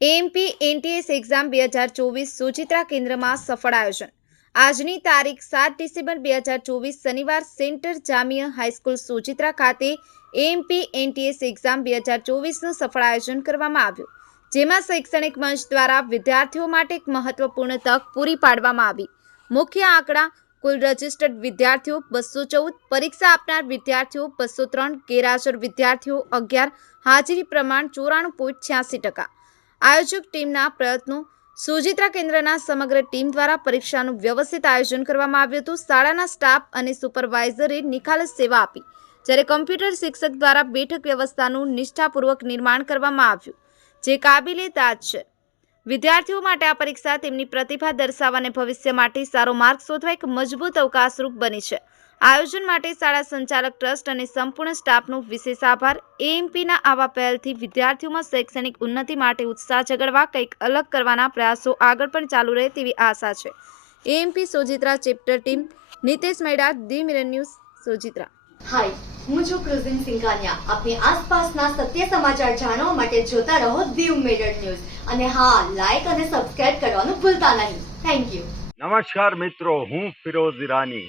MP એનટીએસ exam બે હજાર ચોવીસ સુચિત્રા કેન્દ્રમાં સફળ આયોજન. આજની તારીખ સાત ડિસેમ્બર બે હજાર ચોવીસ શનિવાર સેન્ટર જામિયા હાઈસ્કૂલ સુચિત્રા ખાતે એમપી એનટીએસ એક્ઝામ બે હજાર ચોવીસનું સફળ આયોજન કરવામાં આવ્યું. જેમાં શૈક્ષણિક મંચ દ્વારા વિદ્યાર્થીઓ માટે એક મહત્વપૂર્ણ તક પૂરી પાડવામાં આવી. મુખ્ય આંકડા, કુલ રજિસ્ટર્ડ વિદ્યાર્થીઓ બસો ચૌદ, પરીક્ષા આપનાર વિદ્યાર્થીઓ બસો ત્રણ, ગેરહાજર વિદ્યાર્થીઓ અગિયાર, હાજરી પ્રમાણ ચોરાણું પોઈન્ટ છ્યાસી ટકા. આયોજક ટીમના પ્રયત્નો સુજિત્રા કેન્દ્રના સમગ્ર ટીમ દ્વારા પરીક્ષાનું વ્યવસ્થિત આયોજન કરવામાં આવ્યું હતું. શાળાના સ્ટાફ અને સુપરવાઇઝરે નિખાલસ સેવા આપી. જ્યારે કમ્પ્યુટર શિક્ષક દ્વારા બેઠક વ્યવસ્થાનું નિષ્ઠાપૂર્વક નિર્માણ કરવામાં આવ્યું. જે કાબિલે તાજ છે. વિદ્યાર્થીઓ માટે આ પરીક્ષા તેમની પ્રતિભા દર્શાવવા અને ભવિષ્ય માટે સારો માર્ગ શોધવા એક મજબૂત અવકાશરૂપ બની છે. આયોજન માટે શાળા સંચાલક ટ્રસ્ટ અને સંપૂર્ણ સ્ટાફનો વિશેષ આભાર. એએમપીના આવા પહેલથી વિદ્યાર્થીઓમાં શૈક્ષણિક ઉન્નતિ માટે ઉત્સાહ જગડવા કંઈક અલગ કરવાના પ્રયાસો આગળ પણ ચાલુ રહે તેવી આશા છે. AMP Sojitra chapter team Nitesh Meda the mirror news Sojitra. Hi હું છું ક્રુઝિન સિંઘાનિયા. આપની આસપાસના સત્ય સમાચાર જાણવા માટે જોતા રહો દીવ મિરર ન્યૂઝ. અને હા લાઈક અને સબસ્ક્રાઇબ કરવાનું ભૂલતા નહીં. થેન્ક યુ નમસ્કાર મિત્રો હું ફિરોઝ ઈરાની.